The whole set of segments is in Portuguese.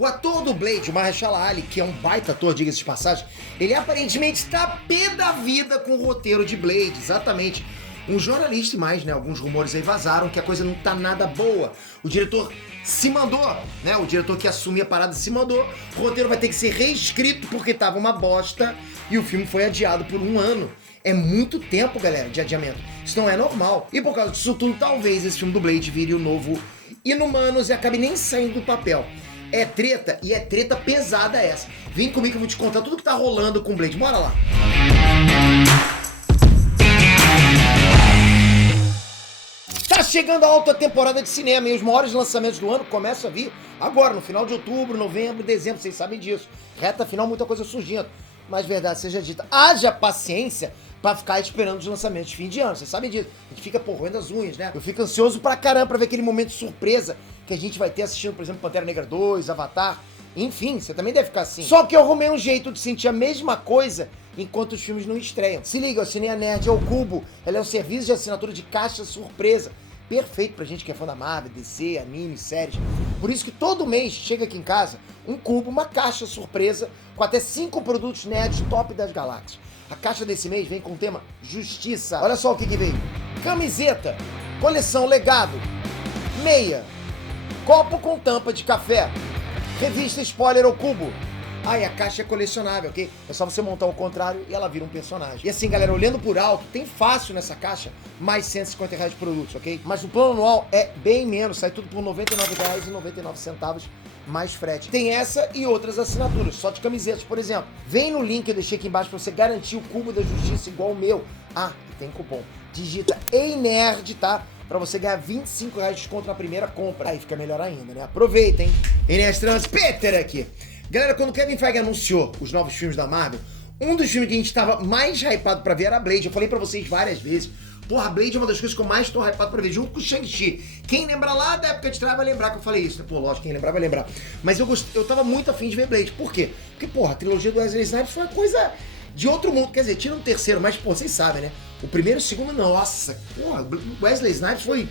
O ator do Blade, o Mahershala Ali, que é um baita ator, diga-se de passagem, ele aparentemente está pé da vida com o roteiro de Blade, exatamente. Um jornalista e mais, né, alguns rumores aí vazaram que a coisa não tá nada boa. O diretor se mandou, né, o diretor que assumia a parada se mandou. O roteiro vai ter que ser reescrito porque tava uma bosta e o filme foi adiado por 1 ano. É muito tempo, galera, de adiamento. Isso não é normal. E por causa disso tudo, talvez esse filme do Blade vire o novo Inumanos e acabe nem saindo do papel. É treta, e é treta pesada essa. Vem comigo que eu vou te contar tudo que tá rolando com o Blade. Bora lá. Tá chegando a alta temporada de cinema e os maiores lançamentos do ano começam a vir agora, no final de outubro, novembro, dezembro, vocês sabem disso. Reta final, muita coisa surgindo. Mas verdade seja dita, haja paciência pra ficar esperando os lançamentos de fim de ano, vocês sabem disso. A gente fica roendo as unhas, né? Eu fico ansioso pra caramba pra ver aquele momento de surpresa que a gente vai ter assistindo, por exemplo, Pantera Negra 2, Avatar. Enfim, você também deve ficar assim. Só que eu arrumei um jeito de sentir a mesma coisa enquanto os filmes não estreiam. Se liga, eu assinei a Nerd ao Cubo. Ela é um serviço de assinatura de caixa surpresa. Perfeito pra gente que é fã da Marvel, DC, anime, séries. Por isso que todo mês chega aqui em casa um cubo, uma caixa surpresa com até 5 produtos nerds top das galáxias. A caixa desse mês vem com o tema Justiça. Olha só o que veio. Camiseta, coleção Legado, meia, copo com tampa de café, revista Spoiler ao Cubo. Ah, e a caixa é colecionável, ok? É só você montar o contrário e ela vira um personagem. E assim, galera, olhando por alto, tem fácil nessa caixa mais R$150 de produtos, ok? Mas o plano anual é bem menos, sai tudo por R$ 99,99 mais frete. Tem essa e outras assinaturas, só de camisetas, por exemplo. Vem no link que eu deixei aqui embaixo pra você garantir o Cubo da Justiça igual o meu. Ah, e tem cupom. Digita EINERD, tá? Pra você ganhar R$25 de desconto na primeira compra. Aí fica melhor ainda, né? Aproveita, hein? EINERD Transpeter aqui. Galera, quando o Kevin Feige anunciou os novos filmes da Marvel, um dos filmes que a gente tava mais hypado pra ver era Blade. Eu falei pra vocês várias vezes. Porra, Blade é uma das coisas que eu mais tô hypado pra ver, junto com o Shang-Chi. Quem lembra lá da época de trás vai lembrar que eu falei isso, né? Pô, lógico, quem lembrar vai lembrar. Mas eu tava muito afim de ver Blade. Por quê? Porque, porra, a trilogia do Wesley Snipes foi uma coisa de outro mundo. Quer dizer, tira um terceiro, mas, pô, vocês sabem, né? O primeiro e o segundo, nossa. Porra, Wesley Snipes foi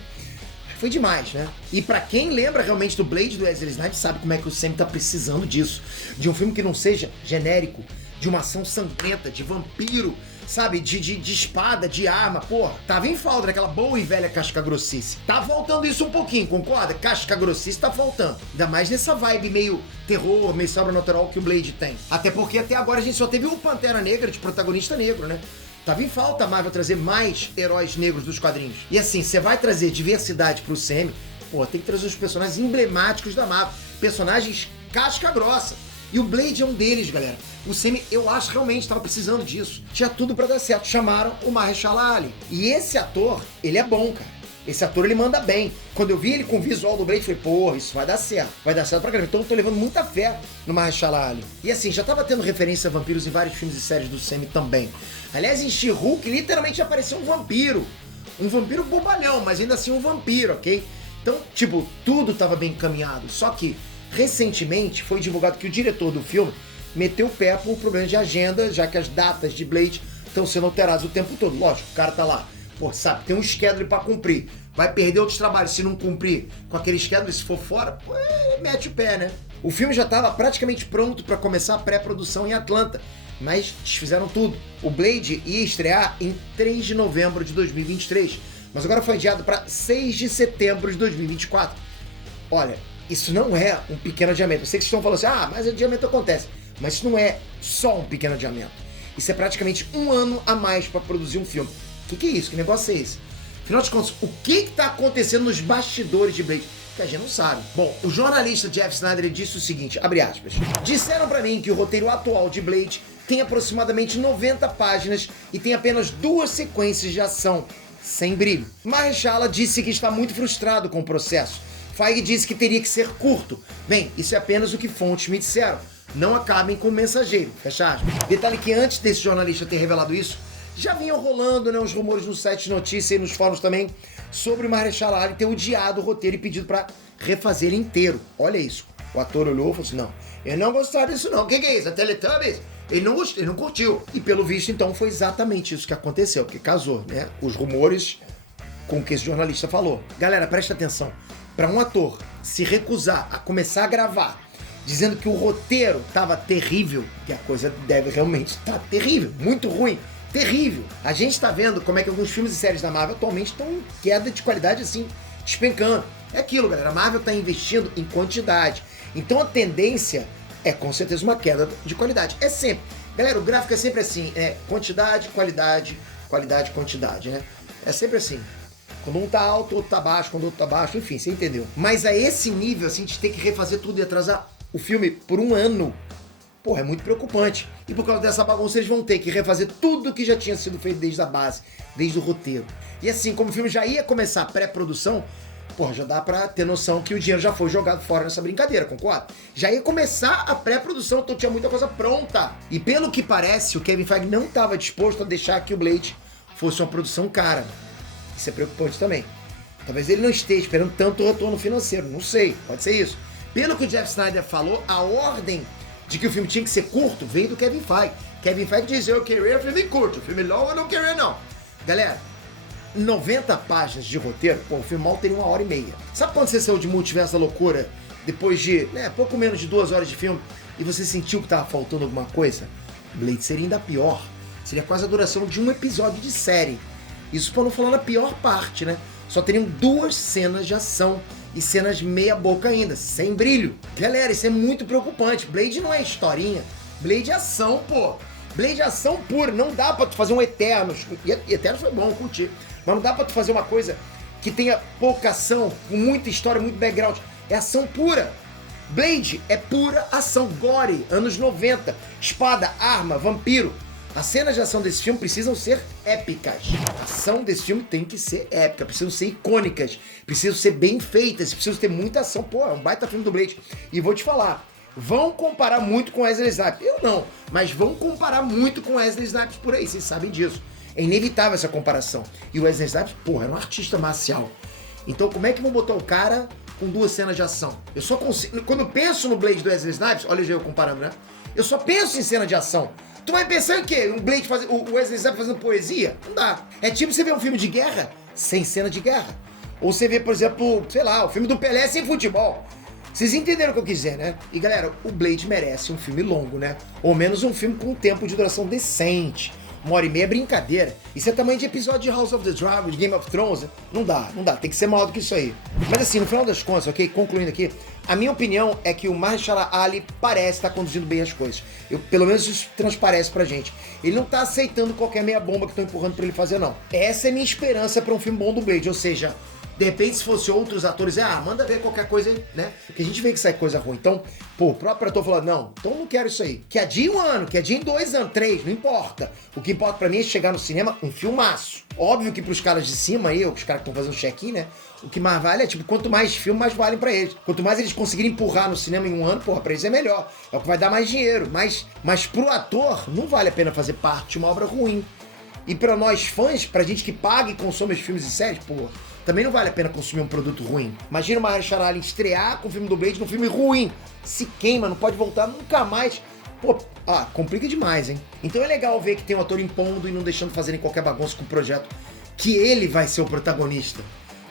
demais, né? E pra quem lembra realmente do Blade do Wesley Snipes, sabe como é que o Sam tá precisando disso. De um filme que não seja genérico, de uma ação sangrenta, de vampiro, sabe? De espada, de arma, porra. Tava em falta daquela boa e velha casca grossice. Tá faltando isso um pouquinho, concorda? Casca grossice tá faltando. Ainda mais nessa vibe meio terror, meio sobrenatural que o Blade tem. Até porque até agora a gente só teve o Pantera Negra de protagonista negro, né? Tava em falta a Marvel trazer mais heróis negros dos quadrinhos. E assim, você vai trazer diversidade pro Sam, pô, tem que trazer os personagens emblemáticos da Marvel. Personagens casca grossa. E o Blade é um deles, galera. O Sam, eu acho, realmente tava precisando disso. Tinha tudo pra dar certo. Chamaram o Mahershala Ali. E esse ator, ele é bom, cara. Esse ator, ele manda bem. Quando eu vi ele com o visual do Blade, eu falei, porra, isso vai dar certo. Vai dar certo pra caramba. Então eu tô levando muita fé no Mahershala Ali. E assim, já tava tendo referência a vampiros em vários filmes e séries do Sam também. Aliás, em She-Hulk, literalmente apareceu um vampiro. Um vampiro bobalhão, mas ainda assim um vampiro, ok? Então, tipo, tudo tava bem encaminhado. Só que, recentemente, foi divulgado que o diretor do filme meteu o pé por problemas de agenda, já que as datas de Blade estão sendo alteradas o tempo todo. Lógico, o cara tá lá. Pô, sabe, tem um schedule pra cumprir. Vai perder outros trabalhos se não cumprir com aquele schedule, se for fora, pô, mete o pé, né? O filme já estava praticamente pronto para começar a pré-produção em Atlanta, mas desfizeram tudo. O Blade ia estrear em 3 de novembro de 2023, mas agora foi adiado para 6 de setembro de 2024. Olha, isso não é um pequeno adiamento. Eu sei que vocês estão falando assim, mas adiamento acontece. Mas isso não é só um pequeno adiamento. Isso é praticamente 1 ano a mais para produzir um filme. O que é isso? Que negócio é esse? Afinal de contas, o que tá acontecendo nos bastidores de Blade? Que a gente não sabe. Bom, o jornalista Jeff Sneider disse o seguinte, abre aspas, disseram pra mim que o roteiro atual de Blade tem aproximadamente 90 páginas e tem apenas 2 sequências de ação, sem brilho. Mahershala disse que está muito frustrado com o processo. Feige disse que teria que ser curto. Bem, isso é apenas o que fontes me disseram. Não acabem com o mensageiro, fecha aspas. Detalhe que antes desse jornalista ter revelado isso, já vinham rolando, né, os rumores no site de notícia e nos fóruns também sobre o Mahershala Ali ter odiado o roteiro e pedido pra refazer ele inteiro. Olha isso. O ator olhou e falou assim, não, eu não gostava disso não. O que é isso? A Teletubbies? Ele não curtiu. E pelo visto, então, foi exatamente isso que aconteceu, porque casou, né? Os rumores com o que esse jornalista falou. Galera, presta atenção. Pra um ator se recusar a começar a gravar dizendo que o roteiro tava terrível, que a coisa deve realmente estar terrível, muito ruim, terrível. A gente tá vendo como é que alguns filmes e séries da Marvel atualmente estão em queda de qualidade, assim, despencando. É aquilo, galera, a Marvel tá investindo em quantidade. Então a tendência é com certeza uma queda de qualidade. É sempre. Galera, o gráfico é sempre assim, quantidade, qualidade, qualidade, quantidade, né? É sempre assim. Quando um tá alto, o outro tá baixo, quando o outro tá baixo, enfim, você entendeu. Mas a esse nível, assim, de ter que refazer tudo e atrasar o filme por um ano, porra, é muito preocupante. E por causa dessa bagunça, eles vão ter que refazer tudo que já tinha sido feito desde a base, desde o roteiro. E assim, como o filme já ia começar a pré-produção, porra, já dá pra ter noção que o dinheiro já foi jogado fora nessa brincadeira, concorda? Já ia começar a pré-produção, então tinha muita coisa pronta. E pelo que parece, o Kevin Feige não estava disposto a deixar que o Blade fosse uma produção cara. Isso é preocupante também. Talvez ele não esteja esperando tanto retorno financeiro, não sei, pode ser isso. Pelo que o Jeff Snyder falou, a ordem de que o filme tinha que ser curto veio do Kevin Feige. Kevin Feige dizia, eu queria filme curto, filme longo eu não queria não. Galera, 90 páginas de roteiro, pô, o filme mal teria 1h30. Sabe quando você saiu de Multiverso da Loucura, depois de pouco menos de 2 horas de filme, e você sentiu que tava faltando alguma coisa? Blade seria ainda pior. Seria quase a duração de um episódio de série. Isso pra não falar na pior parte, né? Só teriam 2 cenas de ação e cenas meia boca ainda, sem brilho. Galera, isso é muito preocupante. Blade não é historinha. Blade é ação, pô. Blade é ação pura. Não dá pra tu fazer um Eternos. E Eternos foi bom, eu curti. Mas não dá pra tu fazer uma coisa que tenha pouca ação, com muita história, muito background. É ação pura. Blade é pura ação. Gore, anos 90. Espada, arma, vampiro. As cenas de ação desse filme precisam ser épicas. A ação desse filme tem que ser épica, precisam ser icônicas, precisam ser bem feitas, precisam ter muita ação. Pô, é um baita filme do Blade. E vou te falar, vão comparar muito com Wesley Snipes. Eu não, mas vão comparar muito com Wesley Snipes por aí, vocês sabem disso. É inevitável essa comparação. E o Wesley Snipes, porra, era um artista marcial. Então como é que vão botar o cara com 2 cenas de ação? Eu só consigo... Quando eu penso no Blade do Wesley Snipes, olha já eu comparando, né? Eu só penso em cena de ação. Tu vai pensar em quê? Um Blade o Wesley Snipes fazendo poesia? Não dá. É tipo você ver um filme de guerra sem cena de guerra. Ou você vê, por exemplo, sei lá, o filme do Pelé sem futebol. Vocês entenderam o que eu quis dizer, né? E galera, o Blade merece um filme longo, né? Ou menos um filme com um tempo de duração decente. 1h30 é brincadeira. Isso é tamanho de episódio de House of the Dragon, de Game of Thrones. Não dá, tem que ser maior do que isso aí. Mas assim, no final das contas, ok? Concluindo aqui, a minha opinião é que o Mahershala Ali parece estar conduzindo bem as coisas. Pelo menos isso transparece pra gente. Ele não tá aceitando qualquer meia bomba que estão empurrando pra ele fazer, não. Essa é a minha esperança pra um filme bom do Blade, ou seja... De repente, se fosse outros atores, manda ver qualquer coisa aí, né? Porque a gente vê que sai coisa ruim. Então, pô, o próprio ator falou, não, então não quero isso aí. Que adia 1 ano, que adia em 2 anos, 3, não importa. O que importa pra mim é chegar no cinema um filmaço. Óbvio que pros caras de cima aí, os caras que estão fazendo check-in, né? O que mais vale é, tipo, quanto mais filme, mais valem pra eles. Quanto mais eles conseguirem empurrar no cinema em 1 ano, porra, pra eles é melhor. É o que vai dar mais dinheiro. Mas pro ator, não vale a pena fazer parte de uma obra ruim. E pra nós fãs, pra gente que paga e consome os filmes e séries, pô, também não vale a pena consumir um produto ruim. Imagina o Mahershala Ali estrear com o filme do Blade num filme ruim. Se queima, não pode voltar nunca mais. Pô, complica demais, hein? Então é legal ver que tem um ator impondo e não deixando fazerem qualquer bagunça com o projeto, que ele vai ser o protagonista.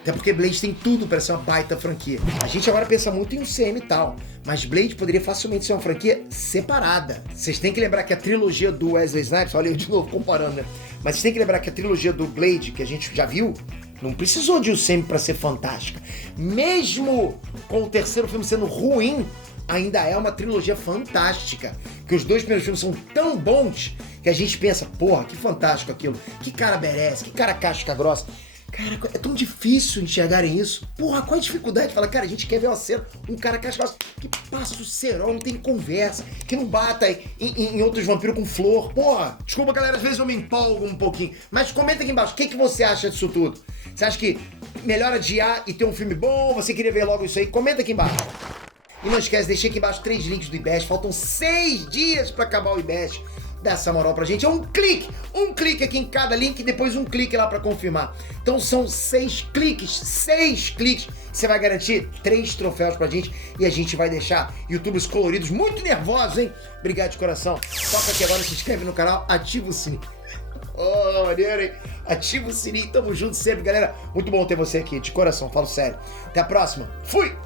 Até porque Blade tem tudo para ser uma baita franquia. A gente agora pensa muito em um CM e tal, mas Blade poderia facilmente ser uma franquia separada. Vocês têm que lembrar que a trilogia do Wesley Snipes, olha eu de novo comparando, né? Mas vocês têm que lembrar que a trilogia do Blade, que a gente já viu, não precisou de um CM para ser fantástica. Mesmo com o terceiro filme sendo ruim, ainda é uma trilogia fantástica. Que os 2 primeiros filmes são tão bons que a gente pensa, porra, que fantástico aquilo. Que cara merece, que cara casca grossa. Cara, é tão difícil enxergarem isso. Porra, qual a dificuldade de falar, cara, a gente quer ver uma cena, um cara casca grossa que passa o cerol, não tem conversa, que não bata em outros vampiros com flor. Porra, desculpa, galera, às vezes eu me empolgo um pouquinho. Mas comenta aqui embaixo, o que você acha disso tudo? Você acha que melhor adiar e ter um filme bom? Você queria ver logo isso aí? Comenta aqui embaixo. E não esquece, deixei aqui embaixo 3 links do IBEST. Faltam 6 dias pra acabar o IBEST. Dá essa moral pra gente. É um clique aqui em cada link e depois um clique lá pra confirmar. Então são 6 cliques. Você vai garantir 3 troféus pra gente e a gente vai deixar youtubers coloridos muito nervosos, hein? Obrigado de coração. Toca aqui agora, se inscreve no canal, ativa o sininho. Oh, maneiro, hein? Ativa o sininho, tamo junto sempre, galera. Muito bom ter você aqui, de coração, falo sério. Até a próxima. Fui!